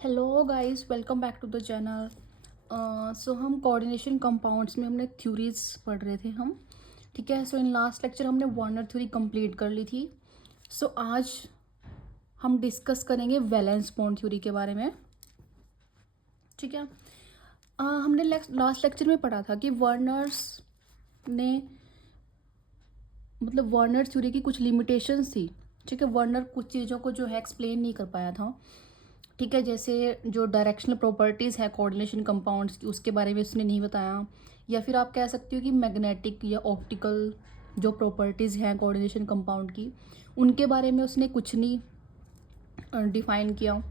Hello guys, welcome back to the channel. So हम coordination compounds में हमने theories पढ़ रहे थे हम। ठीक है। सो इन लास्ट लेक्चर हमने वार्नर थ्योरी कंप्लीट कर ली थी। सो आज हम डिस्कस करेंगे वैलेंस बॉन्ड थ्योरी के बारे में। ठीक है। हमने लास्ट लेक्चर में पढ़ा था कि वार्नर्स ने वार्नर थ्योरी की कुछ लिमिटेशंस थी। ठीक है। वार्नर कुछ चीज़ों को जो है एक्सप्लेन नहीं कर पाया था। ठीक है। जैसे जो डायरेक्शनल प्रॉपर्टीज़ है कोऑर्डिनेशन कंपाउंड्स की, उसके बारे में उसने नहीं बताया। या फिर आप कह सकते हो कि मैग्नेटिक या ऑप्टिकल जो प्रॉपर्टीज़ हैं कोऑर्डिनेशन कंपाउंड की, उनके बारे में उसने कुछ नहीं डिफाइन किया।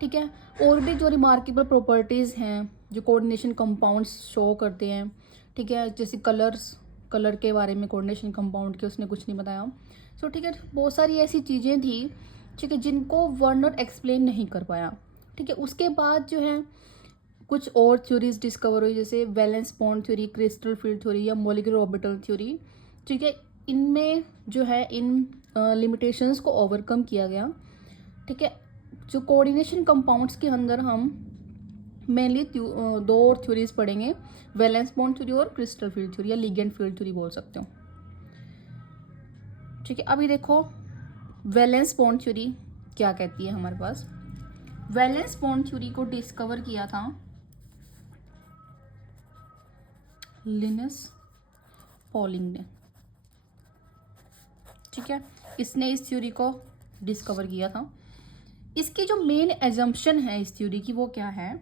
ठीक है। और भी जो रिमार्केबल प्रॉपर्टीज़ हैं जो कोऑर्डिनेशन कंपाउंड्स शो करते हैं, ठीक है, जैसे कलर के बारे में कोऑर्डिनेशन कंपाउंड के उसने कुछ नहीं बताया। सो ठीक है, बहुत सारी ऐसी चीज़ें थी, ठीक है, जिनको वर्नर एक्सप्लेन नहीं कर पाया। ठीक है। उसके बाद जो है कुछ और थ्योरीज डिस्कवर हुई, जैसे valence bond theory, crystal field theory या मॉलिक्यूलर ऑर्बिटल थ्योरी। ठीक है। इनमें जो है इन लिमिटेशंस को ओवरकम किया गया। ठीक है। जो कोऑर्डिनेशन कंपाउंड्स के अंदर हम मेनली दो और थ्योरीज पढ़ेंगे, वैलेंस बॉन्ड थ्योरी और क्रिस्टल फील्ड थ्योरी या लिगेंड फील्ड थ्योरी बोल सकते हो। ठीक है। अभी देखो वैलेंस बॉन्ड थ्योरी क्या कहती है हमारे पास। वैलेंस बॉन्ड थ्योरी को डिस्कवर किया था लिनस पॉलिंग ने। ठीक है। इसने इस थ्योरी को डिस्कवर किया था। इसकी जो मेन एजम्पशन है इस थ्योरी की वो क्या है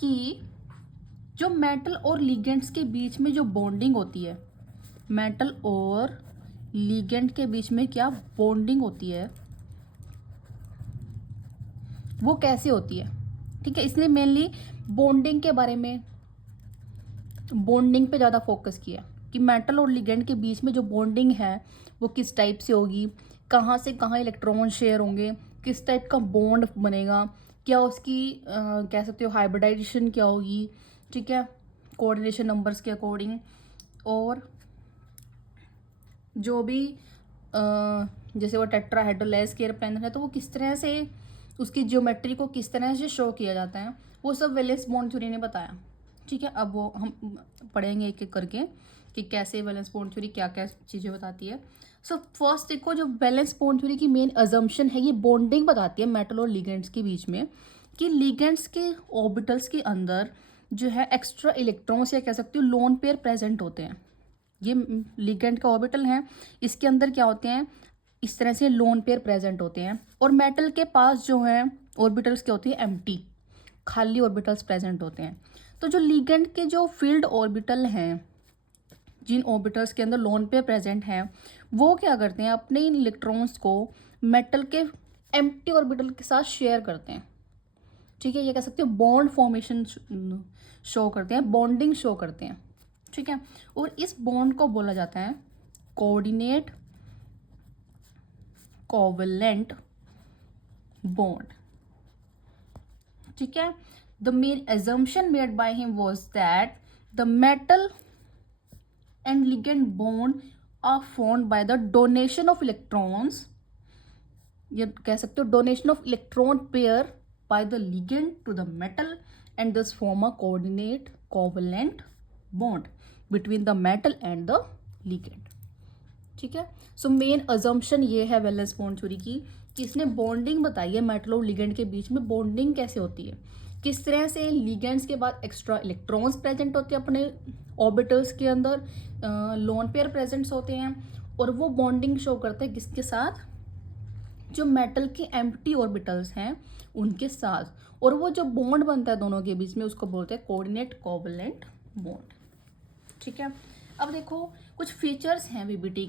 कि जो मेटल और लिगेंड्स के बीच में जो बॉन्डिंग होती है, मेटल और लिगेंड के बीच में क्या बॉन्डिंग होती है, वो कैसे होती है। ठीक है। इसने मेनली बॉन्डिंग के बारे में, बॉन्डिंग पे ज़्यादा फोकस किया कि मेटल और लिगेंड के बीच में जो बॉन्डिंग है वो किस टाइप से होगी, कहाँ से कहाँ इलेक्ट्रॉन शेयर होंगे, किस टाइप का बॉन्ड बनेगा, क्या उसकी कह सकते हो हाइब्रिडाइजेशन क्या होगी। ठीक है। कोऑर्डिनेशन नंबर्स के अकॉर्डिंग, और जो भी जैसे वो टेट्राहेड्रल स्क्वायर पेन है तो वो किस तरह से उसकी ज्योमेट्री को किस तरह से शो किया जाता है, वो सब वैलेंस बॉन्ड थ्योरी ने बताया। ठीक है। अब वो हम पढ़ेंगे एक एक करके कि कैसे वैलेंस बॉन्ड थ्योरी क्या क्या चीज़ें बताती है। सो फर्स्ट देखो, जो वैलेंस बॉन्ड थ्योरी की मेन अजम्पशन है, ये बॉन्डिंग बताती है मेटल और लिगेंड्स के बीच में, कि लिगेंड्स के ऑर्बिटल्स के अंदर जो है एक्स्ट्रा इलेक्ट्रॉन्स या कह सकते हो लोन पेयर प्रेजेंट होते हैं। ये लिगेंड का ऑर्बिटल है, इसके अंदर क्या होते हैं, इस तरह से लोन पेयर प्रेजेंट होते हैं। और मेटल के पास जो है ऑर्बिटल्स क्या होती है, एम्प्टी, खाली ऑर्बिटल्स प्रेजेंट होते हैं। तो जो लिगेंड के जो फील्ड ऑर्बिटल हैं, जिन ऑर्बिटल्स के अंदर लोन पेयर प्रेजेंट हैं, वो क्या करते हैं, अपने इन इलेक्ट्रॉन्स को मेटल के एम्प्टी ऑर्बिटल के साथ शेयर करते हैं। ठीक है। ये कह सकते हो बॉन्ड फॉर्मेशन शो करते हैं, बॉन्डिंग शो करते हैं। ठीक है। और इस बॉन्ड को बोला जाता है कोऑर्डिनेट कोवलेंट बॉन्ड। ठीक है। The main assumption made by him was that the metal and ligand bond are formed by the donation of electrons, ये कह सकते हो donation of electron pair by the ligand to the metal and thus form a coordinate covalent bond between the metal and the ligand. ठीक है। So main assumption ये है valence bond theory की कि इसने बॉन्डिंग बताई है मेटल और लिगेंड के बीच में, बॉन्डिंग कैसे होती है, किस तरह से लिगेंड्स के बाद एक्स्ट्रा इलेक्ट्रॉन्स प्रेजेंट होते हैं अपने ऑर्बिटल्स के अंदर, लोन पेयर प्रेजेंट्स होते हैं, और वो बॉन्डिंग शो करते हैं किसके साथ, जो मेटल के एम्प्टी ऑर्बिटल्स हैं उनके साथ, और वो जो बॉन्ड बनता है दोनों के बीच में उसको बोलते हैं कोऑर्डिनेट कोवलेंट बॉन्ड। ठीक है। अब देखो कुछ फीचर्स हैं बीबीटी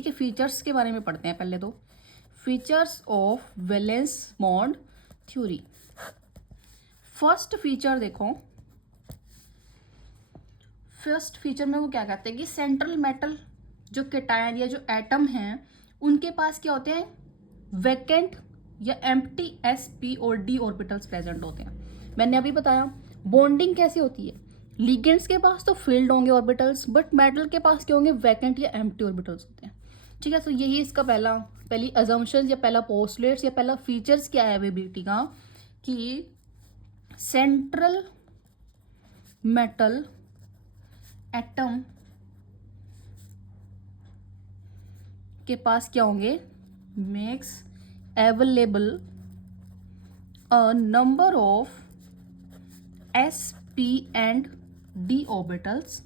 के फीचर्स के बारे में पढ़ते हैं पहले। तो features of valence bond theory. First feature देखो, फर्स्ट फीचर में वो क्या कहते हैं कि सेंट्रल मेटल जो केटायन या जो एटम हैं उनके पास क्या होते हैं, वैकेंट या एम्प्टी sp और d ऑर्बिटल्स प्रेजेंट होते हैं। मैंने अभी बताया बॉन्डिंग कैसे होती है, लिगेंड्स के पास तो फील्ड होंगे ऑर्बिटल्स, बट मेटल के पास क्या होंगे, वैकेंट या एम्प्टी ऑर्बिटल्स होते हैं। ठीक है। तो यही इसका पहली अजम्पशन या पहला पोस्टुलेट्स या पहला फीचर्स क्या है अवेबिलिटी का, कि सेंट्रल मेटल एटम के पास क्या होंगे, makes available a number of sp and d orbitals,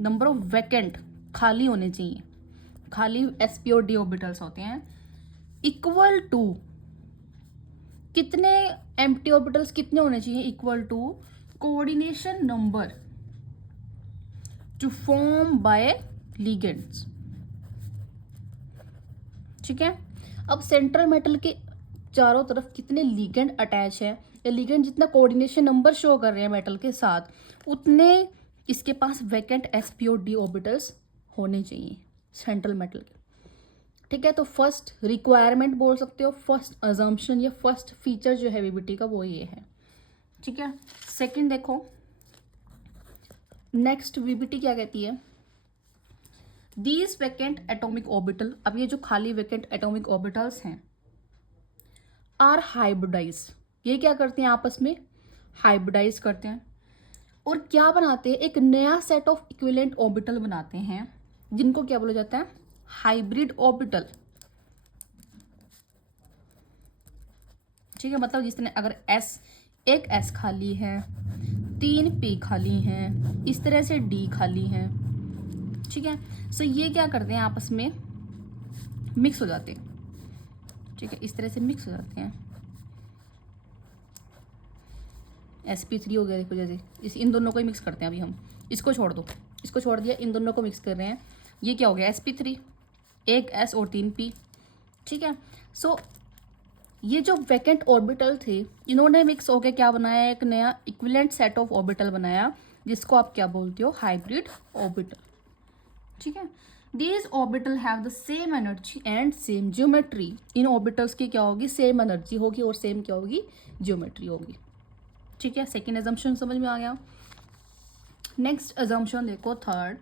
number of vacant खाली होने चाहिए, खाली sp और d ऑर्बिटल्स होते हैं, इक्वल टू कितने एम्प्टी ऑर्बिटल्स कितने होने चाहिए, equal to coordination number to form by ligands. ठीक है। अब सेंट्रल मेटल के चारों तरफ कितने लिगेंड अटैच है, या लिगेंड जितना कोऑर्डिनेशन नंबर शो कर रहे हैं मेटल के साथ, उतने इसके पास वैकेंट sp और d ऑर्बिटल्स होने चाहिए सेंट्रल मेटल के। ठीक है। तो फर्स्ट रिक्वायरमेंट बोल सकते हो, फर्स्ट अजम्पशन या फर्स्ट फीचर जो है वीबीटी का वो ये है। ठीक है। सेकंड देखो, नेक्स्ट वीबीटी क्या कहती है, दीज वैकेंट एटॉमिक ऑर्बिटल, अब ये जो खाली वैकेंट एटॉमिक ऑर्बिटल्स हैं, आर हाइब्रिडाइज, ये क्या करते हैं आपस में हाइब्रिडाइज करते हैं, और क्या बनाते हैं, एक नया सेट ऑफ इक्विवेलेंट ऑर्बिटल बनाते हैं, जिनको क्या बोला जाता है, हाइब्रिड ऑर्बिटल। ठीक है। मतलब जिस तरह अगर एक s खाली है, 3 p खाली हैं, इस तरह से d खाली है। ठीक है। सो ये क्या करते हैं, आपस में मिक्स हो जाते हैं। ठीक है। इस तरह से मिक्स हो जाते हैं, sp3 हो गया, देखो जैसे इन दोनों को ही मिक्स करते हैं। अभी हम इसको छोड़ दो, इसको छोड़ दिया, इन दोनों को मिक्स कर रहे हैं, ये क्या हो गया, sp3, एक s और 3 p। ठीक है। सो ये जो वैकेंट ऑर्बिटल थे, इन्होंने मिक्स होकर क्या बनाया, एक नया इक्विवेलेंट सेट ऑफ ऑर्बिटल बनाया, जिसको आप क्या बोलते हो, हाइब्रिड ऑर्बिटल। ठीक है। These orbital have the same energy and same geometry, in orbitals की क्या होगी, सेम एनर्जी होगी और सेम क्या होगी, ज्योमेट्री होगी। ठीक है। सेकेंड एजम्पशन समझ में आ गया। नेक्स्ट एजम्पशन देखो, third,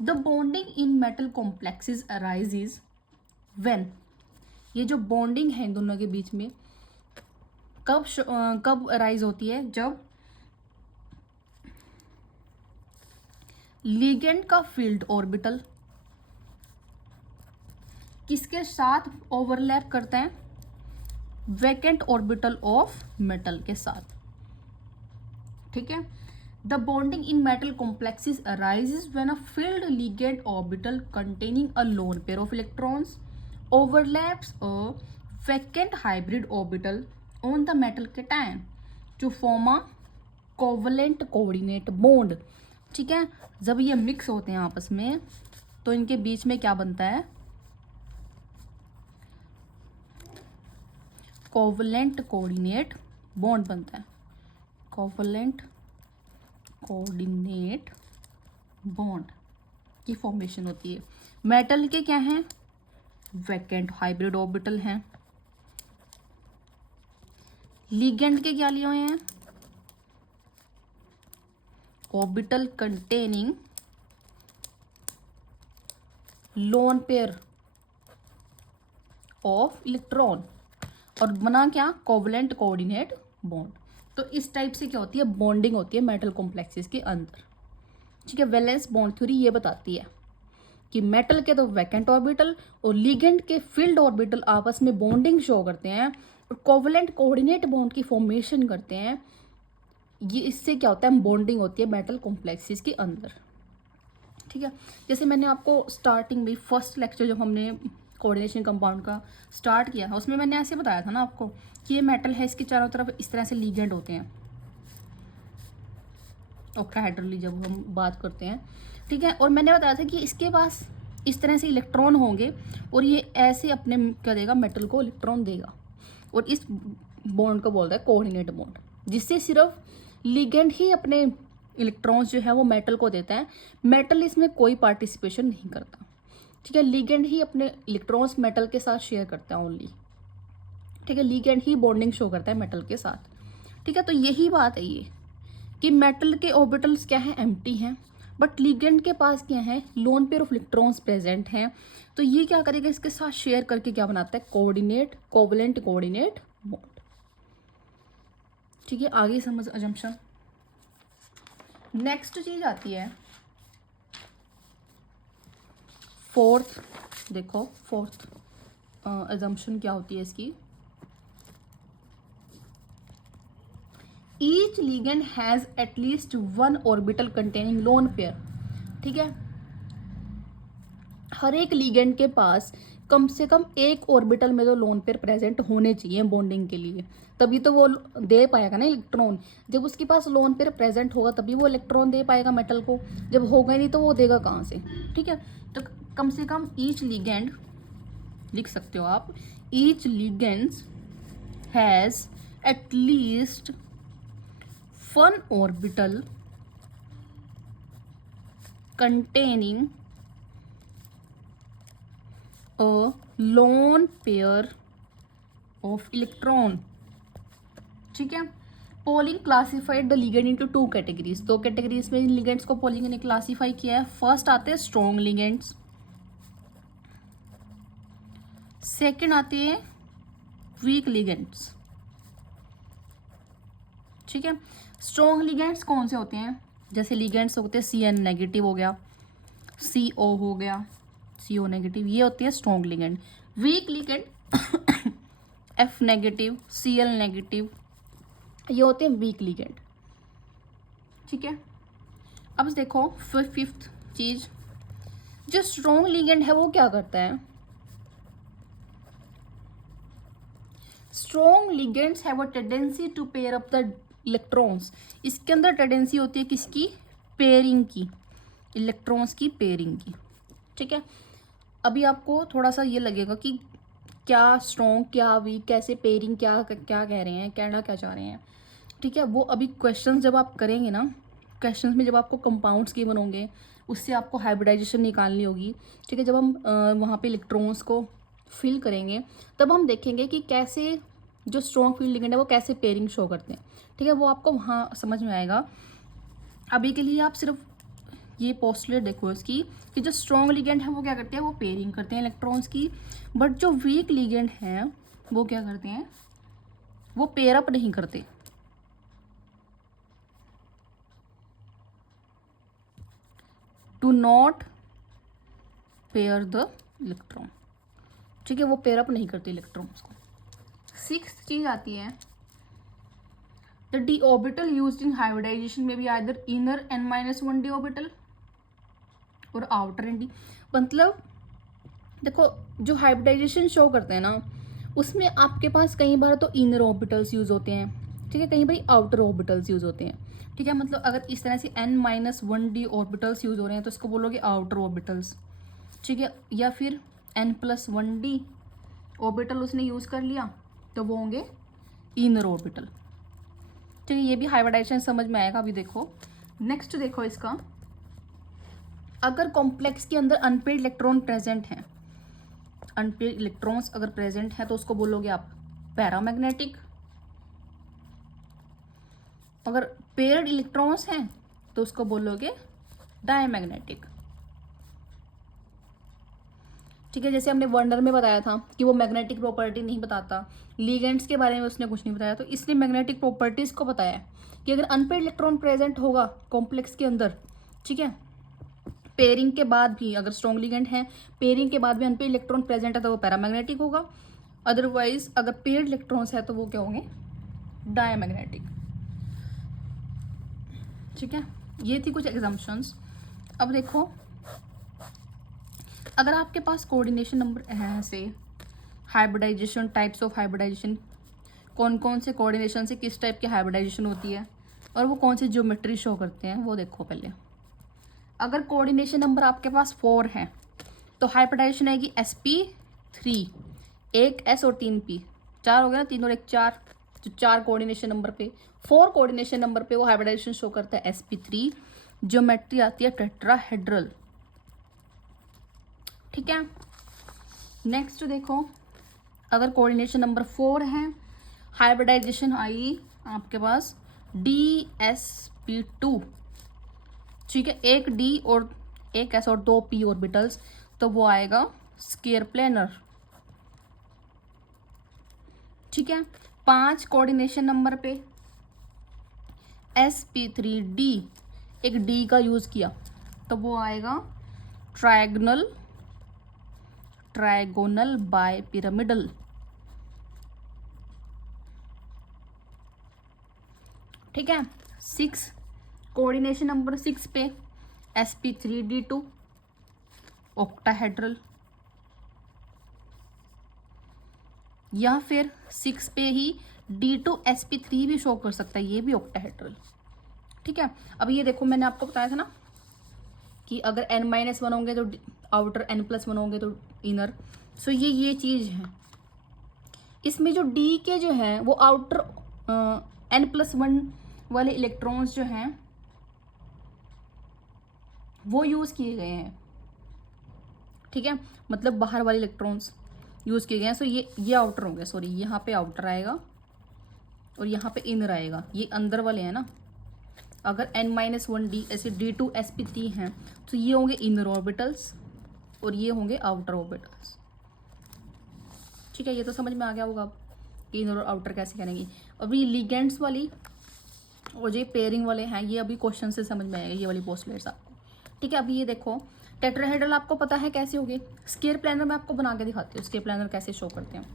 the bonding in metal complexes arises when, ये जो बॉन्डिंग है इन दोनों के बीच में कब अराइज होती है, जब लिगेंड का फील्ड ऑर्बिटल किसके साथ ओवरलैप करता है, वैकेंट ऑर्बिटल ऑफ मेटल के साथ। ठीक है। The bonding in metal complexes arises when a field ligand orbital containing a lone pair of electrons overlaps a vacant hybrid orbital on the metal cation to form a covalent coordinate bond। ठीक है। जब ये mix होते हैं आपस में, तो इनके बीच में क्या बनता है, कोवलेंट कोऑर्डिनेट बॉन्ड बनता है, कोवलेंट कोऑर्डिनेट बॉन्ड की फॉर्मेशन होती है। मेटल के क्या हैं, वैकेंट हाइब्रिड ऑर्बिटल हैं, लिगेंड के क्या लिए हुए हैं, orbital containing lone pair of electron, और बना क्या, कोवलेंट कोऑर्डिनेट बॉन्ड। तो इस टाइप से क्या होती है, बॉन्डिंग होती है मेटल कॉम्प्लेक्सेस के अंदर। ठीक है। वैलेंस बॉन्ड थ्योरी ये बताती है कि मेटल के तो वैकेंट ऑर्बिटल और लिगेंड के फील्ड ऑर्बिटल आपस में बॉन्डिंग शो करते हैं और कोवलेंट कोऑर्डिनेट बॉन्ड की फॉर्मेशन करते हैं। ये इससे क्या होता है, बॉन्डिंग होती है मेटल कॉम्प्लेक्सेस के अंदर। ठीक है। जैसे मैंने आपको स्टार्टिंग में फर्स्ट लेक्चर जब हमने कोऑर्डिनेशन कंपाउंड का स्टार्ट किया था, उसमें मैंने ऐसे बताया था ना आपको कि ये मेटल है, इसके चारों तरफ इस तरह से लिगेंड होते हैं, ऑक्टाहेड्रली जब हम बात करते हैं। ठीक है। और मैंने बताया था कि इसके पास इस तरह से इलेक्ट्रॉन होंगे और ये ऐसे अपने क्या देगा, मेटल को इलेक्ट्रॉन देगा, और इस बॉन्ड को बोलता है कोऑर्डिनेट बॉन्ड, जिससे सिर्फ लिगेंड ही अपने इलेक्ट्रॉन्स जो है वो मेटल को देता है, मेटल इसमें कोई पार्टिसिपेशन नहीं करता। ठीक है। लिगेंड ही अपने इलेक्ट्रॉन्स मेटल के साथ शेयर करता है ओनली। ठीक है। लिगेंड ही बॉन्डिंग शो करता है मेटल के साथ। ठीक है। तो यही बात है ये कि मेटल के ऑर्बिटल्स क्या है, एम्प्टी हैं, बट लिगेंड के पास क्या है, lone pair of electrons present हैं, तो ये क्या करेगा, इसके साथ शेयर करके क्या बनाता है, कोऑर्डिनेट कोवलेंट कोऑर्डिनेट बॉन्ड। ठीक है, आगे समझ अजम्पशन। नेक्स्ट चीज आती है फोर्थ, देखो फोर्थ अजम्पशन क्या होती है इसकी, each ligand has at least one orbital containing lone pair. ठीक है, हर एक लिगेंड के पास कम से कम एक ऑर्बिटल में तो लोन पेयर प्रेजेंट होने चाहिए बॉन्डिंग के लिए, तभी तो वो दे पाएगा ना इलेक्ट्रॉन। जब उसके पास लोन पेयर प्रेजेंट होगा तभी वो इलेक्ट्रॉन दे पाएगा मेटल को, जब होगा नहीं तो वो देगा कहाँ से। ठीक है, तो कम से कम ईच लिगेंड, लिख सकते हो आप, each ligands has at least one orbital containing a lone pair of electron। ठीक है, polling classified the ligand into two categories, दो कैटेगरीज में लिगेंड्स को पोलिंग ने क्लासिफाई किया है। फर्स्ट आते हैं स्ट्रॉन्ग लिगेंड्स, सेकंड आते हैं वीक लिगेंड्स। ठीक है, स्ट्रॉन्ग लिगेंड्स कौन से होते हैं, जैसे लिगेंड्स होते हैं CN नेगेटिव हो गया, CO हो गया, CO नेगेटिव, ये होती है strong ligand. Week ligand F negative, Cl negative, ये होते हैं वीक लिगेंड। ठीक है, अब देखो फिफ्थ चीज, जो स्ट्रॉन्ग लिगेंड है वो क्या करता है, strong ligands have a tendency to pair up the electrons. इसके अंदर टेंडेंसी होती है किसकी, पेयरिंग की, इलेक्ट्रॉन्स की पेयरिंग की। ठीक है, अभी आपको थोड़ा सा ये लगेगा कि क्या स्ट्रॉन्ग क्या वीक, कैसे पेयरिंग, क्या क्या कह रहे हैं, कहना क्या चाह रहे हैं। ठीक है, वो अभी क्वेश्चंस जब आप करेंगे ना, क्वेश्चंस में जब आपको कंपाउंड्स गिवन होंगे उससे आपको हाइब्रिडाइजेशन निकालनी होगी। ठीक है, जब हम वहाँ पे इलेक्ट्रॉन्स को फिल करेंगे तब हम देखेंगे कि कैसे जो स्ट्रॉन्ग फील्ड लिगेंड है वो कैसे पेयरिंग शो करते हैं। ठीक है, वो आपको वहाँ समझ में आएगा। अभी के लिए आप सिर्फ ये पोस्टुलेट देखो इसकी, कि जो स्ट्रॉन्ग लिगेंड है वो क्या करते हैं, वो पेयरिंग करते हैं इलेक्ट्रॉन्स की, बट जो वीक लिगेंड है वो क्या करते हैं, वो पेयर अप नहीं करते। To not pair the electron. ठीक है, वो पेयर अप नहीं करते इलेक्ट्रॉन्स को। सिक्स्थ चीज आती है, the D orbital used in hybridization में भी either inner n-1 D orbital और आउटर ND। मतलब देखो जो हाइब्रिडाइजेशन शो करते हैं ना उसमें आपके पास कई बार तो इनर ऑर्बिटल्स यूज होते हैं, ठीक है, कहीं बार आउटर ऑर्बिटल्स यूज होते हैं। ठीक है, मतलब अगर इस तरह से n-1 डी ऑर्बिटल्स यूज हो रहे हैं तो इसको बोलोगे आउटर ऑर्बिटल्स। ठीक है, या फिर n+1 डी ऑर्बिटल उसने यूज कर लिया तो वो होंगे इनर ऑर्बिटल। ठीक है, ये भी हाइब्रिडाइजेशन समझ में आएगा। अभी देखो नेक्स्ट, देखो इसका, अगर कॉम्प्लेक्स के अंदर अनपेयर्ड इलेक्ट्रॉन प्रेजेंट हैं, अनपेयर्ड इलेक्ट्रॉन्स अगर प्रेजेंट हैं तो उसको बोलोगे आप पैरामैग्नेटिक। अगर पेयर्ड इलेक्ट्रॉन्स हैं तो उसको बोलोगे डायमैग्नेटिक। ठीक है, जैसे हमने वर्नर में बताया था कि वो मैग्नेटिक प्रॉपर्टी नहीं बताता, लिगेंड्स के बारे में उसने कुछ नहीं बताया, तो इसने मैग्नेटिक प्रॉपर्टीज को बताया कि अगर अनपेयर्ड इलेक्ट्रॉन प्रेजेंट होगा कॉम्प्लेक्स के अंदर, ठीक है, पेयरिंग के बाद भी, अगर स्ट्रॉन्ग लिगेंड है पेयरिंग के बाद भी अनपेयर्ड इलेक्ट्रॉन प्रेजेंट है तो वो पैरामैग्नेटिक होगा। अदरवाइज अगर पेयर्ड इलेक्ट्रॉन्स है तो वो क्या होंगे, डायमैग्नेटिक। ठीक है, ये थी कुछ एग्जाम्पशंस। अब देखो, अगर आपके पास कोऑर्डिनेशन नंबर है से हाइब्रिडाइजेशन, टाइप्स ऑफ हाइब्रिडाइजेशन, कौन कौन से कोऑर्डिनेशन से किस टाइप की हाइब्रिडाइजेशन होती है और वो कौन सी ज्योमेट्री शो करते हैं वो देखो पहले। अगर कोऑर्डिनेशन नंबर आपके पास 4 है तो हाइब्रिडाइजेशन आएगी sp3, एक s और 3 p, 4 हो गया ना, 3 और 1 4, तो 4 कोऑर्डिनेशन नंबर पे, 4 कोऑर्डिनेशन नंबर पे वो हाइब्रिडाइजेशन शो करता है sp3। ज्योमेट्री आती है टेट्राहेड्रल। ठीक है, नेक्स्ट देखो, अगर कोऑर्डिनेशन नंबर 4 है हाइब्रिडाइजेशन आई आपके पास dsp2, ठीक है, एक डी और एक एस और दो पी ऑर्बिटल्स, तो वो आएगा स्क्वायर प्लेनर। ठीक है, 5 कोऑर्डिनेशन नंबर पे sp3d, एक डी का यूज किया तो वो आएगा ट्रायगोनल बाय पिरामिडल। ठीक है, 6 कोऑर्डिनेशन नंबर 6 पे sp3d2 ऑक्टाहेड्रल, या फिर 6 पे ही d2sp3 भी शो कर सकता है, ये भी ऑक्टाहेड्रल। ठीक है, अब ये देखो मैंने आपको बताया था ना कि अगर n-1 होंगे तो आउटर, n+1 होंगे तो इनर। सो ये चीज़ है। इसमें जो d के जो है वो आउटर n+1 वाले इलेक्ट्रॉन्स जो हैं वो यूज़ किए गए हैं। ठीक है, मतलब बाहर वाले इलेक्ट्रॉन्स यूज़ किए गए हैं। सो ये आउटर हो गया, सॉरी यहाँ पे आउटर आएगा और यहाँ पे इनर आएगा, ये अंदर वाले हैं ना। अगर n-1d ऐसे d2sp3 हैं तो ये होंगे इनर ऑर्बिटल्स और ये होंगे आउटर ऑर्बिटल्स। ठीक है, ये तो समझ में आ गया होगा कि इनर और आउटर कैसे करेंगे। अभी लिगेंड्स वाली और जो पेयरिंग वाले हैं ये अभी क्वेश्चन से समझ में आएगा, ये वाली पोस्टलेट्स आपको। ठीक है, अभी ये देखो टेट्राहेड्रल आपको पता है कैसे होगी। स्क्वायर प्लानर मैं आपको बना के दिखाती हूँ, स्क्वायर प्लानर कैसे शो करते हैं।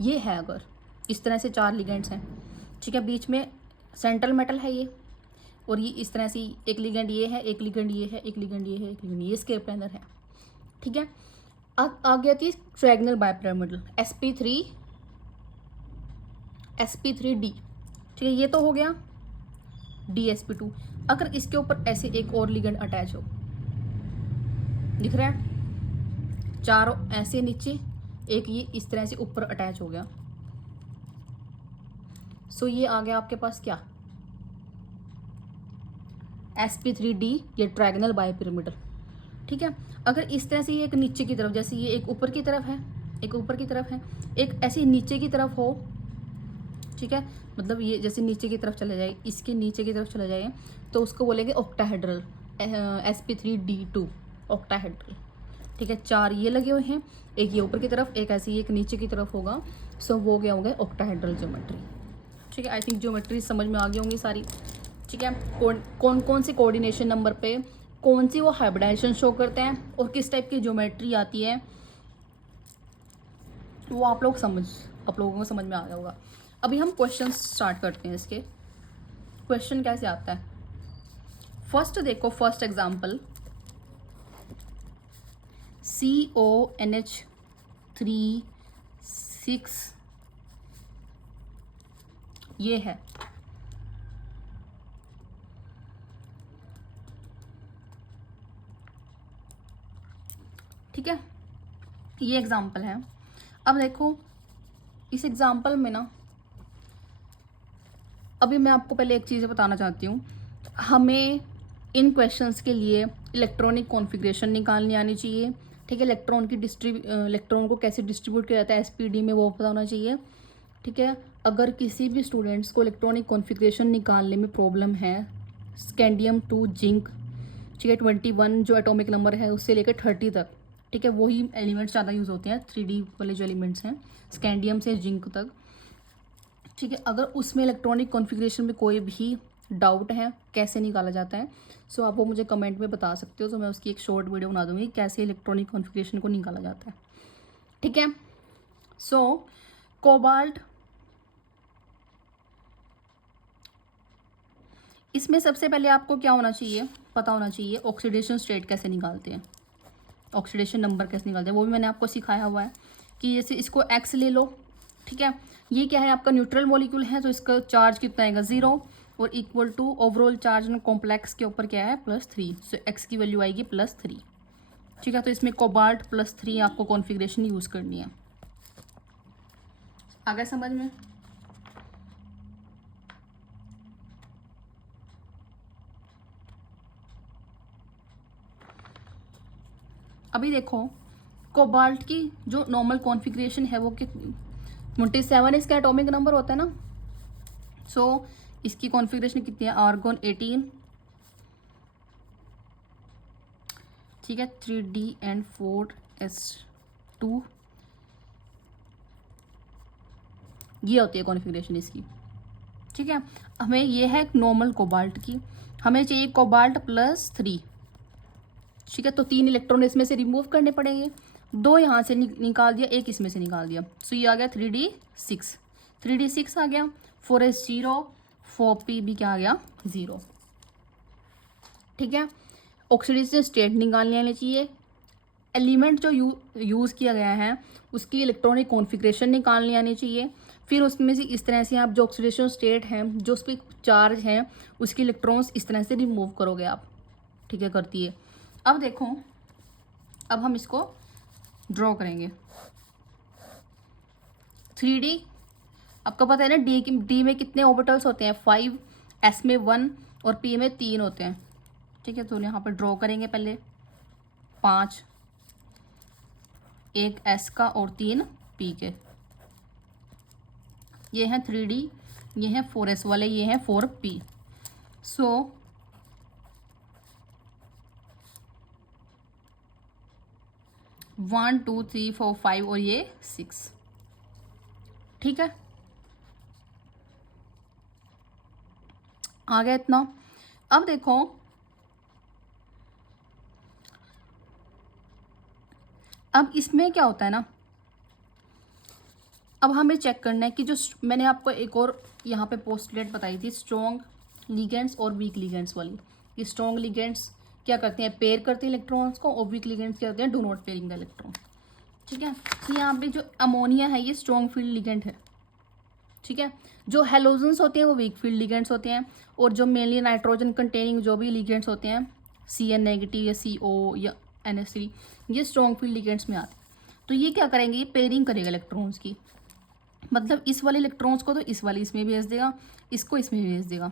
ये है, अगर इस तरह से 4 लिगेंड्स हैं, ठीक है, बीच में सेंट्रल मेटल है ये, और ये इस तरह से एक लिगेंड ये है, एक लिगेंड ये है, एक लिगेंड ये है, एक लिगेंड ये स्क्वायर प्लानर है। ठीक है, आ गया थी ट्रायगोनल बायपिरामिडल sp3d। ठीक है, ये तो हो गया dsp2। अगर इसके ऊपर ऐसे एक और लिगेंड अटैच हो, दिख रहा है, चारों ऐसे नीचे, एक ये इस तरह से ऊपर अटैच हो गया। सो ये आ गया आपके पास क्या, sp3d, ये ट्रायगोनल बायपिरामिडल। ठीक है, अगर इस तरह से ये एक नीचे की तरफ, जैसे ये एक ऊपर की तरफ है, एक ऊपर की तरफ है, एक ऐसे नीचे की तरफ हो, ठीक है, मतलब ये जैसे नीचे की तरफ चले जाए, इसके नीचे की तरफ चले जाए, तो उसको बोलेंगे ऑक्टाहेड्रल, sp3d2 ऑक्टाहेड्रल। ठीक है, 4 ये लगे हुए हैं, एक ये ऊपर की तरफ, एक ऐसे एक नीचे की तरफ होगा। सो वो क्या होगा, ऑक्टाहेड्रल ज्योमेट्री। ठीक है, आई थिंक ज्योमेट्री समझ में आ गई होंगी सारी। ठीक है, कौन से कोऑर्डिनेशन नंबर पे कौन सी वो हाइब्रिडाइजेशन शो करते हैं और किस टाइप की ज्योमेट्री आती है, वो आप लोगों को समझ में आ गया होगा। अभी हम क्वेश्चन स्टार्ट करते हैं। इसके क्वेश्चन कैसे आता है, फर्स्ट देखो, फर्स्ट एग्जांपल CONH3 ये है। ठीक है, ये एग्जांपल है। अब देखो इस एग्जांपल में ना, अभी मैं आपको पहले एक चीज़ बताना चाहती हूँ। हमें इन क्वेश्चंस के लिए इलेक्ट्रॉनिक कॉन्फ़िगरेशन निकालनी आनी चाहिए। ठीक है, इलेक्ट्रॉन को कैसे डिस्ट्रीब्यूट किया जाता है SPD में, वो पता होना चाहिए। ठीक है, अगर किसी भी स्टूडेंट्स को इलेक्ट्रॉनिक कॉन्फ़िगरेशन निकालने में प्रॉब्लम है, स्कैंडियम 2 जिंक, ठीक है, 21 जो एटॉमिक नंबर है उससे लेकर 30 तक, ठीक है, वही एलिमेंट्स ज़्यादा यूज़ होते हैं, 3D वाले जो एलिमेंट्स हैं, स्कैंडियम से जिंक तक। ठीक है, अगर उसमें इलेक्ट्रॉनिक कॉन्फ़िगरेशन में कोई भी डाउट है कैसे निकाला जाता है, सो आप वो मुझे कमेंट में बता सकते हो, तो मैं उसकी एक शॉर्ट वीडियो बना दूँगी कैसे इलेक्ट्रॉनिक कॉन्फ़िगरेशन को निकाला जाता है। ठीक है, सो कोबाल्ट, इसमें सबसे पहले आपको क्या होना चाहिए, पता होना चाहिए ऑक्सीडेशन स्टेट कैसे निकालते हैं, ऑक्सीडेशन नंबर कैसे निकालते हैं, वो भी मैंने आपको सिखाया हुआ है। कि जैसे इसको X ले लो, ठीक है, ये क्या है आपका न्यूट्रल मॉलिक्यूल है, तो इसका चार्ज कितना आएगा 0 और equal to overall charge complex के ऊपर क्या है +3, सो X की वैल्यू आएगी +3। ठीक है, तो इसमें कोबाल्ट +3 आपको कॉन्फ़िगरेशन यूज़ करनी है। आ गया समझ में। अभी देखो कोबाल्ट की जो नॉर्मल कॉन्फ़िगरेशन है वो 27 इसका एटॉमिक नंबर होता है ना। सो इसकी कॉन्फ़िगरेशन कितनी है, आर्गन 18, ठीक है, 3D and 4s2, ये होती है कॉन्फ़िगरेशन इसकी, ठीक है। हमें ये है नॉर्मल कोबाल्ट की, हमें चाहिए कोबाल्ट +3, ठीक है। तो 3 इलेक्ट्रॉन इसमें से रिमूव करने पड़ेंगे, 2 यहाँ से निकाल दिया, 1 इसमें से निकाल दिया। सो ये आ गया 3D6 आ गया, 4s 0, 4p भी क्या आ गया 0, ठीक है। ऑक्सीडेशन स्टेट निकालने आनी चाहिए, एलिमेंट जो यूज़ किया गया है उसकी इलेक्ट्रॉनिक कॉन्फ़िगरेशन निकालनी आनी चाहिए। फिर उसमें से इस तरह से आप जो ऑक्सीडेशन स्टेट है, जो उस पर चार्ज है, उसके इलेक्ट्रॉन्स इस तरह से रिमूव करोगे आप, ठीक है, करती है। अब देखो, अब हम इसको ड्रॉ करेंगे 3D। आपको पता है ना डी में कितने ऑर्बिटल्स होते हैं, 5, एस में 1 और पी में 3 होते हैं, ठीक है। तो यहाँ पर ड्रॉ करेंगे पहले 5, एक एस का और 3 पी के, ये हैं 3D, ये हैं 4s वाले, ये हैं 4p। सो 1 2 3 4 5 और ये 6, ठीक है, आ गया इतना। अब देखो, अब इसमें क्या होता है ना, अब हमें चेक करना है कि जो मैंने आपको एक और यहाँ पे पोस्टुलेट बताई थी, स्ट्रॉन्ग लिगेंड्स और वीक लिगेंड्स वाली। ये स्ट्रॉन्ग लिगेंड्स क्या करते हैं, पेयर करते हैं इलेक्ट्रॉन्स को, और वीक लिगेंड्स क्या करते हैं, do not pairing the electron, ठीक है। तो यहाँ पे जो अमोनिया है ये स्ट्रॉन्ग फील्ड लिगेंड है, ठीक है। जो हेलोजेंस होते हैं वो वीक फील्ड लिगेंड्स होते हैं, और जो मेनली नाइट्रोजन कंटेनिंग जो भी लिगेंड्स होते हैं, Cn नेगेटिव या CO या NH3, ये स्ट्रॉन्ग फील्ड लिगेंड्स में आते हैं। तो ये क्या करेंगे, ये पेयरिंग करेगा इलेक्ट्रॉन्स की, मतलब इस वाले इलेक्ट्रॉन्स को तो इस वाले इसमें भेज देगा, इसको इसमें भेज देगा,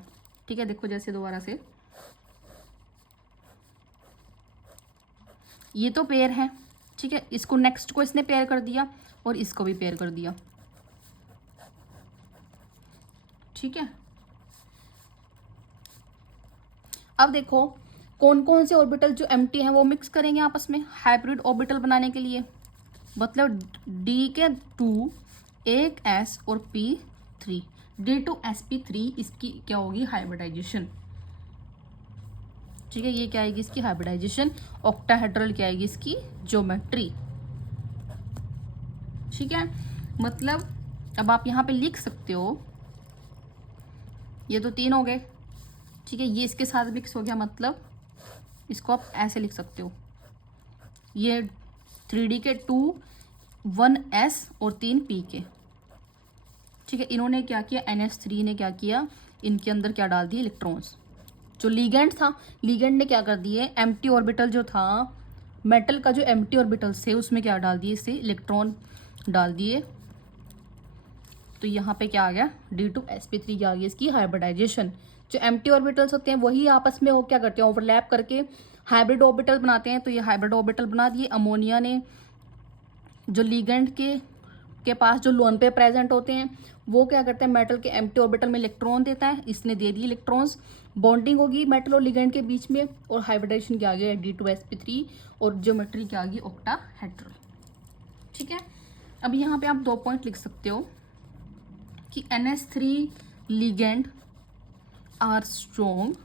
ठीक है। देखो जैसे दोबारा से, ये तो पेयर है, ठीक है, इसको नेक्स्ट को इसने पेयर कर दिया और इसको भी पेयर कर दिया, ठीक है। अब देखो कौन कौन से ऑर्बिटल जो एम्प्टी हैं वो मिक्स करेंगे आपस में हाइब्रिड ऑर्बिटल बनाने के लिए, मतलब D के 2, एक S और P3, D2sp3, इसकी क्या होगी, हाइब्रिडाइजेशन, ठीक है। ये क्या आएगी इसकी हाइब्रिडाइजेशन, ऑक्टाहेड्रल क्या आएगी इसकी ज्योमेट्री, ठीक है। मतलब अब आप यहाँ पे लिख सकते हो, ये तो 3 हो गए, ठीक है, ये इसके साथ मिक्स हो गया, मतलब इसको आप ऐसे लिख सकते हो, ये 3D के 2, 1s और 3p के, ठीक है। इन्होंने क्या किया, NH3 ने क्या किया, इनके अंदर क्या डाल दिए, इलेक्ट्रॉन्स। जो लीगेंड था, लीगेंड ने क्या कर दिए, एम्प्टी ऑर्बिटल जो था मेटल का, जो एम्प्टी ऑर्बिटल्स थे उसमें क्या डाल दिए, इससे इलेक्ट्रॉन डाल दिए। तो यहाँ पे क्या आ गया, D2sp3 आ गई इसकी हाइब्रिडाइजेशन। जो एम्प्टी ऑर्बिटल्स होते हैं वही आपस में वो क्या करते हैं, ओवरलैप करके हाइब्रिड ऑर्बिटल बनाते हैं। तो ये हाइब्रिड ऑर्बिटल बना दिए अमोनिया ने। जो लीगेंड के पास जो लोन पे प्रेजेंट होते हैं वो क्या करते हैं, मेटल के एम्प्टी ऑर्बिटल में इलेक्ट्रॉन देता है, इसने दे दिए इलेक्ट्रॉन्स, बॉन्डिंग होगी मेटल और लिगेंड के बीच में, और हाइब्रिडाइजेशन क्या आ गया, D2sp3, और ज्योमेट्री क्या आ गई, ऑक्टाहेड्रल, ठीक है। अब यहाँ पे आप 2 पॉइंट लिख सकते हो कि NH3 ligand are strong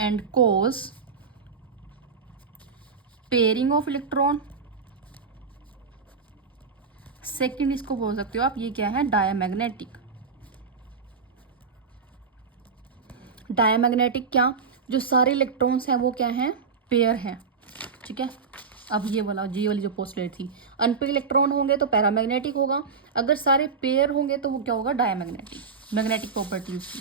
and cause pairing of electron. Second इसको बोल सकते हो आप, ये क्या है, डायमैग्नेटिक। डायमैग्नेटिक क्या, जो सारे इलेक्ट्रॉन्स हैं वो क्या हैं, पेयर हैं, ठीक है। अब ये वाला जो पोस्टुलेट थी, अनपेयर इलेक्ट्रॉन होंगे तो पैरामैग्नेटिक होगा, अगर सारे पेयर होंगे तो वो क्या होगा, डायमैग्नेटिक, मैग्नेटिक प्रॉपर्टी उसकी,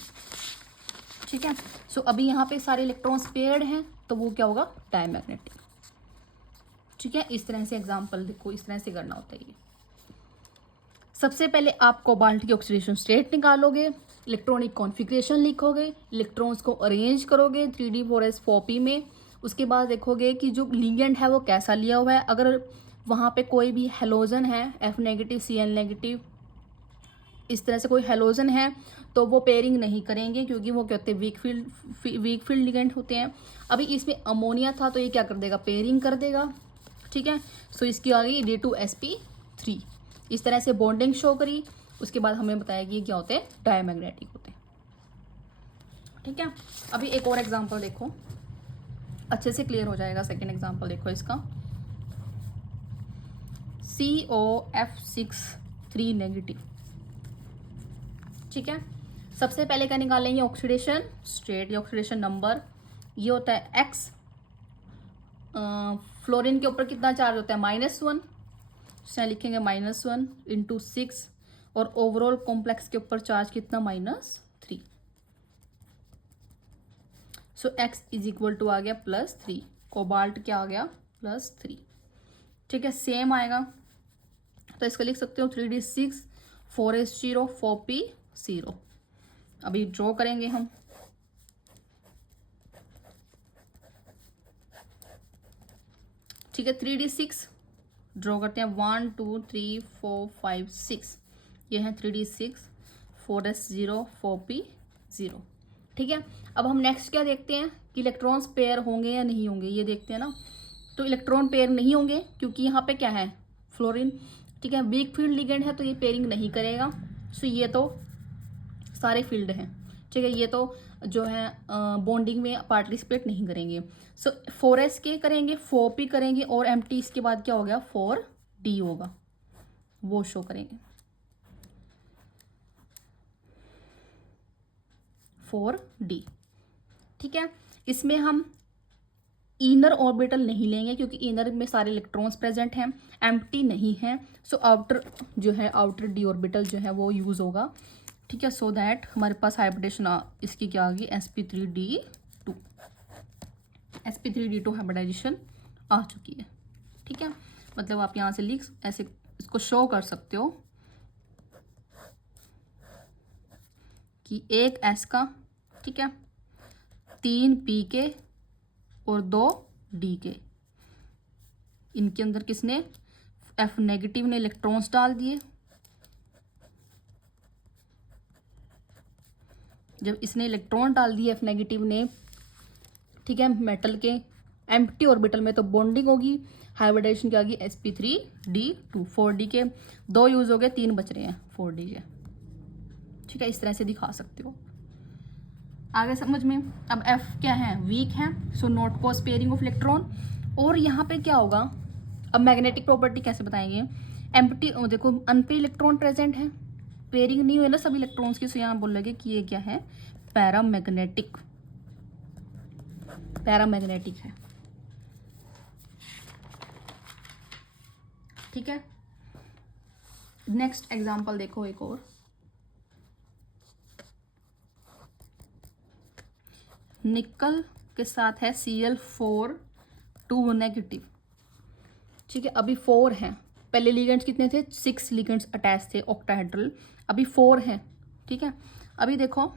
ठीक है। सो अभी यहाँ पे सारे इलेक्ट्रॉन्स पेयर्ड हैं तो वो क्या होगा, डायमैग्नेटिक, ठीक है। इस तरह से एग्जाम्पल देखो, इस तरह से करना होता है ये। सबसे पहले आप कोबाल्ट की ऑक्सीडेशन स्टेट निकालोगे, इलेक्ट्रॉनिक कॉन्फ़िगरेशन लिखोगे, इलेक्ट्रॉन्स को अरेंज करोगे 3D 4s 4p में। उसके बाद देखोगे कि जो लिगेंड है वो कैसा लिया हुआ है, अगर वहाँ पे कोई भी हेलोजन है, F नेगेटिव Cl नेगेटिव, इस तरह से कोई हेलोजन है, तो वो पेयरिंग नहीं करेंगे क्योंकि वो क्या होते हैं, वीक फील्ड लिगेंड होते हैं। अभी इसमें अमोनिया था तो ये क्या कर देगा, पेयरिंग कर देगा। ठीक है, सो इसकी आ गई D2sp3। इस तरह से बॉन्डिंग शो करी। उसके बाद हमें बताया कि ये क्या होते हैं, डायमैग्नेटिक होते हैं। ठीक है, अभी एक और एग्जांपल देखो, अच्छे से क्लियर हो जाएगा। सेकेंड एग्जांपल देखो इसका, COF6 नेगेटिव। ठीक है, सबसे पहले क्या निकालेंगे, ऑक्सीडेशन स्टेट या ऑक्सीडेशन नंबर। ये होता है X। फ्लोरीन के ऊपर कितना चार्ज होता है, -1, इसमें लिखेंगे -1 × 6, और ओवरऑल कॉम्प्लेक्स के ऊपर चार्ज कितना, -3। सो X = आ गया +3, कोबाल्ट क्या आ गया, +3। ठीक है, सेम आएगा तो इसको लिख सकते हो 3D6 4S0 4P0। अभी ड्रॉ करेंगे हम। ठीक है, 3D6 ड्रॉ करते हैं, 1 2 3 4 5 6, ये है 3D6 4S0 4P0। ठीक है, अब हम नेक्स्ट क्या देखते हैं कि इलेक्ट्रॉन्स पेयर होंगे या नहीं होंगे, ये देखते हैं ना। तो इलेक्ट्रॉन पेयर नहीं होंगे क्योंकि यहाँ पे क्या है, फ्लोरीन। ठीक है, वीक फील्ड लिगेंड है तो ये पेयरिंग नहीं करेगा। सो ये तो सारे फील्ड हैं। ठीक है, ये तो जो है बॉन्डिंग में पार्टिसिपेट नहीं करेंगे। सो 4s के करेंगे, 4p करेंगे, और एम्प्टी इसके बाद क्या हो गया, 4d होगा, वो शो करेंगे, 4d। ठीक है, इसमें हम इनर ऑर्बिटल नहीं लेंगे क्योंकि इनर में सारे इलेक्ट्रॉन्स प्रेजेंट हैं, एम्प्टी नहीं है। सो आउटर जो है, आउटर डी ऑर्बिटल जो है वो यूज़ होगा। ठीक है, सो दैट हमारे पास हाइब्रिडेशन इसकी क्या आ गई, sp3d2। sp3d2 हाइब्रिडाइजेशन आ चुकी है। ठीक है, मतलब आप यहाँ से लिख ऐसे इसको शो कर सकते हो कि एक s का, ठीक है, 3 p के और 2 d के, इनके अंदर किसने, F नेगेटिव ने इलेक्ट्रॉन्स डाल दिए। जब इसने इलेक्ट्रॉन डाल दिए F नेगेटिव ने, ठीक है, मेटल के एम्प्टी ऑर्बिटल में, तो बॉन्डिंग होगी, हाइब्रिडाइजेशन क्या होगी, sp3d2। 4d के 2 यूज हो गए, 3 बच रहे हैं 4d के। ठीक है, इस तरह से दिखा सकते हो। आगे समझ में। अब F क्या है, वीक है, so not cause pairing of electron. और यहाँ पे क्या होगा, अब मैग्नेटिक प्रॉपर्टी कैसे बताएंगे, एम्प्टी, देखो अनपेड इलेक्ट्रॉन प्रेजेंट है, पेयरिंग नहीं हुई ना सभी इलेक्ट्रॉन्स की, सो यहाँ बोल लगे कि ये क्या है, पैरामैग्नेटिक, पैरामैग्नेटिक है। ठीक है, नेक्स्ट एग्जांपल देखो एक और, निकल के साथ है Cl4 2 नेगेटिव। ठीक है, अभी 4 हैं, पहले लिगेंड्स कितने थे, 6 लिगेंड्स अटैच थे ऑक्टाहेड्रल, अभी 4 हैं। ठीक है, अभी देखो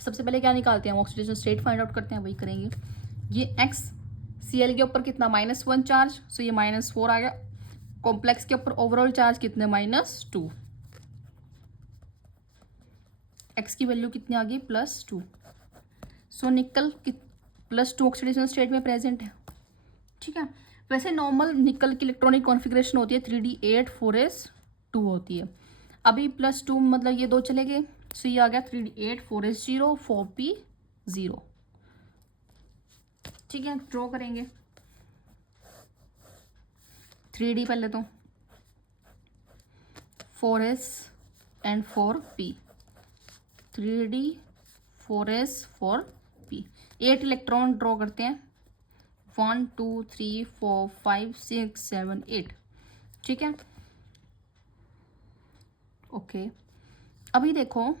सबसे पहले क्या निकालते हैं, ऑक्सीडेशन स्टेट फाइंड आउट करते हैं, वही करेंगे। ये X Cl के ऊपर कितना, -1 चार्ज, सो ये -4 आ गया। कॉम्प्लेक्स के ऊपर ओवरऑल चार्ज कितने, -2, X की वैल्यू कितनी आ गई, +2। सो निकल +2 ऑक्सीडेशन स्टेट में प्रेजेंट है। ठीक है, वैसे नॉर्मल निकल की इलेक्ट्रॉनिक कॉन्फ़िगरेशन होती है 3d8 4s2 होती है। अभी +2 मतलब ये 2 चले गए, सो ये आ गया 3d8 4s0 4p0। ठीक है, ड्रॉ करेंगे 3d पहले तो, 4s and 4p, 3d 4s 4p, 8 electron draw करते हैं, 1 2 3 4 5 6 7 8। ठीक है, ओके। अभी देखो,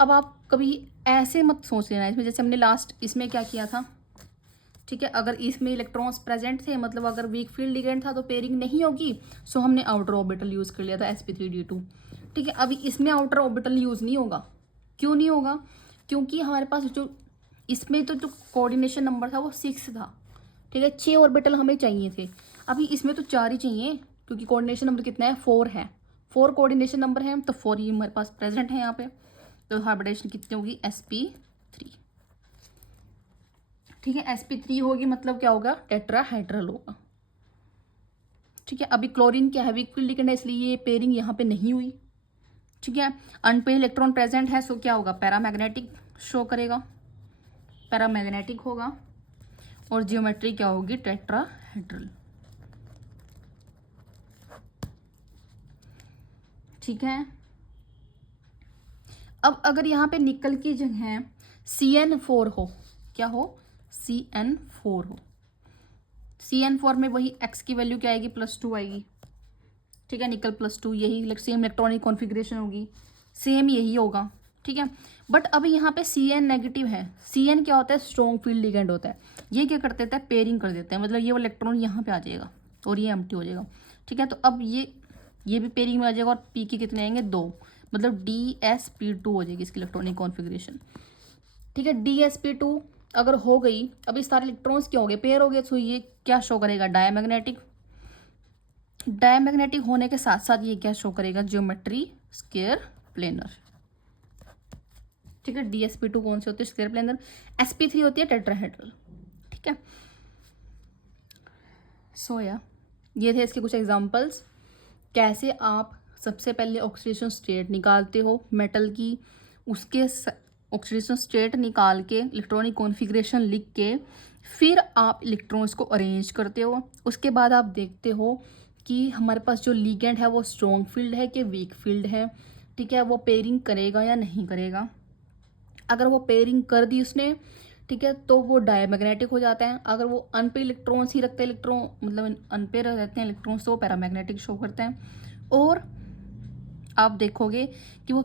अब आप कभी ऐसे मत सोच लेना इसमें, जैसे हमने लास्ट इसमें क्या किया था। ठीक है, अगर इसमें इलेक्ट्रॉन्स प्रेजेंट थे, मतलब अगर वीक फील्ड लिगेंड था तो पेयरिंग नहीं होगी, सो हमने आउटर ऑर्बिटल यूज़ कर लिया था sp3d2। ठीक है, अभी इसमें आउटर ऑर्बिटल यूज़ नहीं होगा। क्यों नहीं होगा, क्योंकि हमारे पास जो इसमें तो जो कोऑर्डिनेशन नंबर था वो 6 था, ठीक है, 6 ऑर्बिटल हमें चाहिए थे, अभी इसमें तो 4 ही चाहिए क्योंकि कोऑर्डिनेशन नंबर कितना है, 4 है, 4 कोऑर्डिनेशन नंबर है, तो 4 ही हमारे पास प्रेजेंट है यहाँ पे। तो हाइब्रिडाइजेशन कितनी होगी, sp3। ठीक है, sp3 होगी, मतलब क्या होगा, टेट्राहेड्रल होगा। ठीक है, अभी क्लोरीन क्या है, वीक फील्ड लिगेंड है, इसलिए ये पेयरिंग यहाँ पे नहीं हुई। ठीक है, अनपेयर इलेक्ट्रॉन प्रेजेंट है, सो क्या होगा, पैरामैग्नेटिक शो करेगा, पैरामैग्नेटिक होगा, और जियोमेट्री क्या होगी, टेट्राहेड्रल। ठीक है, अब अगर यहाँ पे निकल की जगह CN4 हो, क्या हो, CN4 हो, CN4 में वही x की वैल्यू क्या आएगी, +2 आएगी। ठीक है, निकल +2, यही सेम इलेक्ट्रॉनिक कॉन्फ़िगरेशन होगी, सेम यही होगा। ठीक है, बट अभी यहाँ पे CN नेगेटिव है, CN क्या होता है, स्ट्रॉन्ग फील्ड लिगेंड होता है, ये क्या कर देता है, पेयरिंग कर देते हैं, मतलब ये वो इलेक्ट्रॉन यहाँ पे आ जाएगा और ये एम्प्टी हो जाएगा। ठीक है, तो अब ये भी पेयरिंग में आ जाएगा, और P के कितने आएंगे, 2, मतलब DsP2 हो जाएगी इसकी इलेक्ट्रॉनिक कॉन्फ़िगरेशन। ठीक है, DsP2 अगर हो गई, अब इस सारे इलेक्ट्रॉन्स क्या हो गए, पेयर हो गए, तो ये क्या शो करेगा, डायमैग्नेटिक। डायमैग्नेटिक होने के साथ साथ ये क्या शो करेगा, ज्योमेट्री स्क्वायर प्लेनर। ठीक है, DsP2 कौन से होते हैं, स्क्वायर प्लेनर, sp3 होती है टेट्राहेड्रल। ठीक है, सो ये थे इसके कुछ एग्जांपल्स, कैसे आप सबसे पहले ऑक्सीडेशन स्टेट निकालते हो मेटल की, उसके ऑक्सीडेशन स्टेट निकाल के इलेक्ट्रॉनिक कॉन्फ़िगरेशन लिख के फिर आप इलेक्ट्रॉन्स को अरेंज करते हो, उसके बाद आप देखते हो कि हमारे पास जो लिगेंड है वो स्ट्रॉन्ग फील्ड है कि वीक फील्ड है। ठीक है, वो पेयरिंग करेगा या नहीं करेगा, अगर वो पेयरिंग कर दी उसने, ठीक है, तो वो डायमैग्नेटिक हो जाता है। अगर वो अनपेयर इलेक्ट्रॉन्स ही रखते हैं, इलेक्ट्रॉन मतलब अनपेयर रहते हैं इलेक्ट्रॉन्स, तो वो पैरामैग्नेटिक शो करते हैं। और आप देखोगे कि वो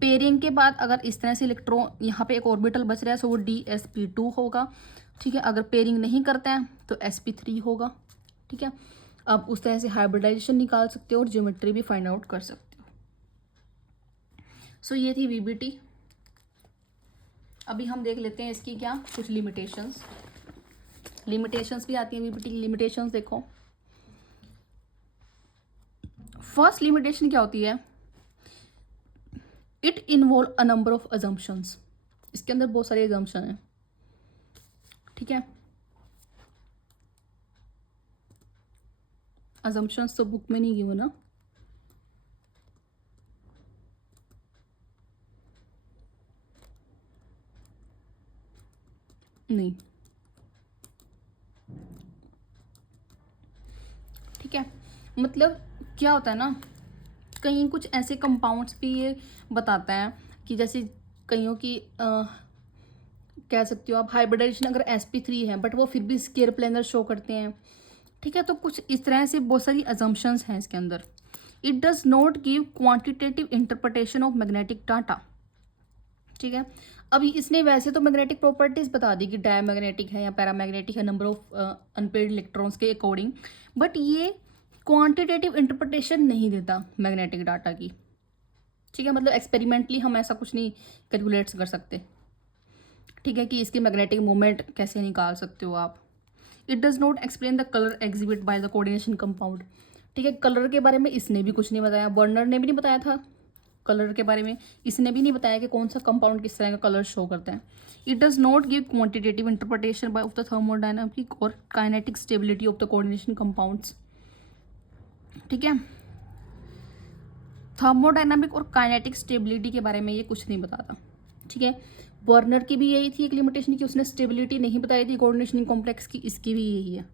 पेयरिंग के बाद अगर इस तरह से इलेक्ट्रॉन यहाँ पे एक ऑर्बिटल बच रहा है, सो वो DsP2 होगा। ठीक है, अगर पेयरिंग नहीं करते हैं तो sp3 होगा। ठीक है, आप उस तरह से हाइब्रिडाइजेशन निकाल सकते हो और ज्योमेट्री भी फाइंड आउट कर सकते हो। सो ये थी VBT। अभी हम देख लेते हैं इसकी क्या कुछ लिमिटेशंस भी आती हैं VBT की। लिमिटेशंस देखो, फर्स्ट लिमिटेशन क्या होती है, it involve a number of assumptions. इसके अंदर बहुत सारे अजम्पशन हैं। ठीक है, अजम्पशंस तो बुक में नहीं गिवन ना, नहीं। ठीक है, मतलब क्या होता है ना, कहीं कुछ ऐसे कंपाउंड्स भी ये बताता है कि जैसे कईयों की कह सकते हो आप हाइब्रिडाइजेशन अगर sp3 है बट वो फिर भी स्क्वायर प्लेनर शो करते हैं। ठीक है, तो कुछ इस तरह से बहुत सारी अजम्पशंस हैं इसके अंदर। It does not give quantitative interpretation of magnetic data. ठीक है, अभी इसने वैसे तो मैग्नेटिक प्रॉपर्टीज बता दी कि डायमैग्नेटिक है या पैरामैग्नेटिक है नंबर ऑफ अनपेयर्ड इलेक्ट्रॉन्स के अकॉर्डिंग, बट ये क्वांटिटेटिव इंटरप्रिटेशन नहीं देता मैग्नेटिक डाटा की। ठीक है, मतलब एक्सपेरिमेंटली हम ऐसा कुछ नहीं कैलकुलेट कर सकते। ठीक है, कि इसकी मैग्नेटिक मूवमेंट कैसे निकाल सकते हो आप। It does not explain the colour exhibit by the coordination compound. ठीक है, कलर के बारे में इसने भी कुछ नहीं बताया, बर्नर ने भी नहीं बताया था कलर के बारे में, इसने भी नहीं बताया कि कौन सा कंपाउंड किस तरह का कलर शो करता है। It does not give quantitative interpretation by of the thermodynamic और kinetic stability of the coordination compounds. ठीक है, थर्मोडायनामिक और काइनेटिक स्टेबिलिटी के बारे में ये कुछ नहीं बताता। ठीक है, बर्नर की भी यही थी एक लिमिटेशन कि उसने स्टेबिलिटी नहीं बताई थी कोऑर्डिनेशन कॉम्प्लेक्स की, इसकी भी यही है,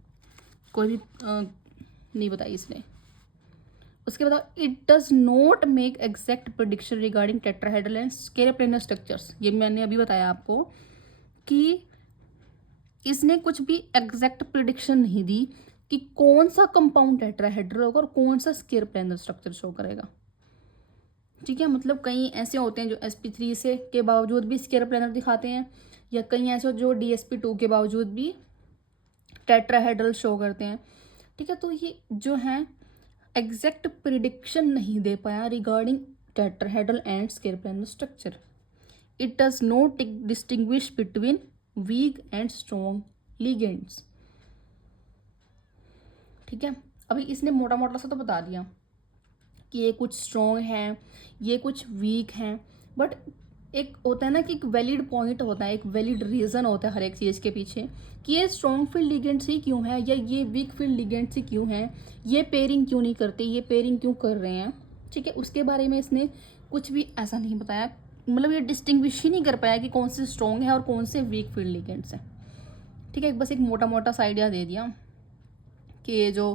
कोई भी नहीं बताई इसने। उसके बाद it does not make exact prediction regarding tetrahedral and square planar structures. ये मैंने अभी बताया आपको कि इसने कुछ भी एग्जैक्ट प्रेडिक्शन नहीं दी कि कौन सा कंपाउंड टेट्राहेड्रल होगा और कौन सा स्क्वायर प्लेनर स्ट्रक्चर शो करेगा। ठीक है, मतलब कई ऐसे होते हैं जो sp3 से के बावजूद भी स्क्वायर प्लेनर दिखाते हैं, या कई ऐसे जो DsP2 के बावजूद भी टेट्राहेड्रल शो करते हैं। ठीक है, तो ये जो है एग्जैक्ट प्रिडिक्शन नहीं दे पाया regarding tetrahedral and square planar structure. It does not distinguish between weak and strong ligands. ठीक है, अभी इसने मोटा मोटा सा तो बता दिया कि ये कुछ स्ट्रॉन्ग है, ये कुछ वीक हैं, बट एक होता है ना कि एक वैलिड पॉइंट होता है, एक वैलिड रीज़न होता है हर एक चीज़ के पीछे कि ये स्ट्रॉन्ग फील्ड लिगेंड्स ही क्यों है या ये वीक फील्ड लिगेंड्स ही क्यों हैं, ये पेयरिंग क्यों नहीं करते, ये पेयरिंग क्यों कर रहे हैं। ठीक है, उसके बारे में इसने कुछ भी ऐसा नहीं बताया, मतलब ये डिस्टिंग्विश ही नहीं कर पाया कि कौन से स्ट्रॉन्ग है और कौन से वीक फील्ड लिगेंड्स हैं। ठीक है, बस एक मोटा मोटा सा आइडिया दे दिया कि ये जो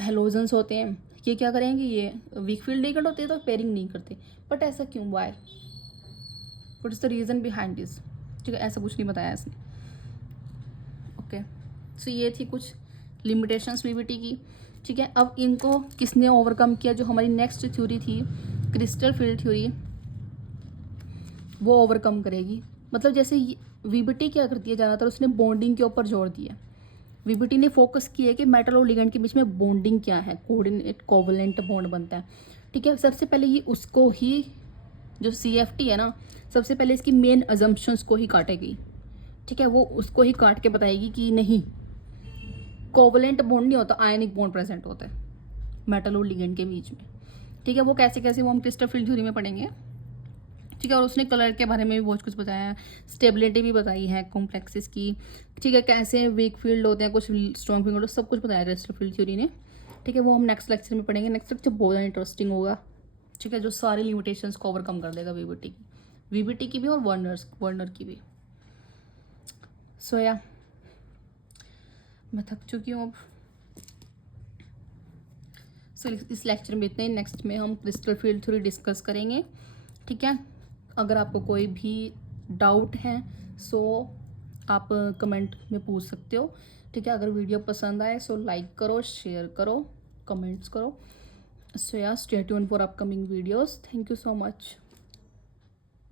हेलोजन्स होते हैं ये क्या करेंगे, ये वीक फील्ड लिगेंड होते हैं तो पेयरिंग नहीं करते, बट ऐसा क्यों, why, what is the reason behind this. ठीक है, ऐसा कुछ नहीं बताया इसने। ओके, सो ये थी कुछ लिमिटेशंस वीबीटी की। ठीक है, अब इनको किसने ओवरकम किया, जो हमारी नेक्स्ट थ्योरी थी क्रिस्टल फील्ड थ्योरी, वो ओवरकम करेगी। मतलब जैसे वीबीटी क्या करती है, ज़्यादातर उसने बॉन्डिंग के ऊपर जोर दिया। वीबीटी ने फोकस किया है कि मेटल और लिगेंड के बीच में बॉन्डिंग क्या है, कोऑर्डिनेट कोवलेंट बॉन्ड बनता है। ठीक है, सबसे पहले ये उसको ही, जो CFT है ना, सबसे पहले इसकी मेन अजम्पशंस को ही काटेगी। ठीक है, वो उसको ही काट के बताएगी कि नहीं, कोवलेंट बॉन्ड नहीं होता, आयनिक बॉन्ड प्रेजेंट होता है मेटल और लिगेंड के बीच में। ठीक है, वो कैसे कैसे वो हम क्रिस्टल फील्ड थ्योरी में पढ़ेंगे। ठीक है, और उसने कलर के बारे में भी बहुत कुछ बताया है, स्टेबिलिटी भी बताई है कॉम्प्लेक्सेस की। ठीक है, कैसे वीक फील्ड होते हैं, कुछ स्ट्रॉन्ग फील्ड होते हैं, सब कुछ बताया क्रिस्टल फील्ड थ्योरी ने। ठीक है, वो हम नेक्स्ट लेक्चर में पढ़ेंगे। नेक्स्ट लेक्चर बहुत इंटरेस्टिंग होगा। ठीक है, जो सारी लिमिटेशंस को ओवरकम कर देगा वीबीटी की भी और वर्नर की भी। सो या मैं थक चुकी हूँ अब। सो इस लेक्चर में इतने ही, नेक्स्ट में हम क्रिस्टल फील्ड थ्योरी डिस्कस करेंगे। ठीक है, अगर आपको कोई भी डाउट है सो आप कमेंट में पूछ सकते हो। ठीक है, अगर वीडियो पसंद आए सो लाइक करो, शेयर करो, कमेंट्स करो। सो या stay tuned for upcoming videos. Thank you so much.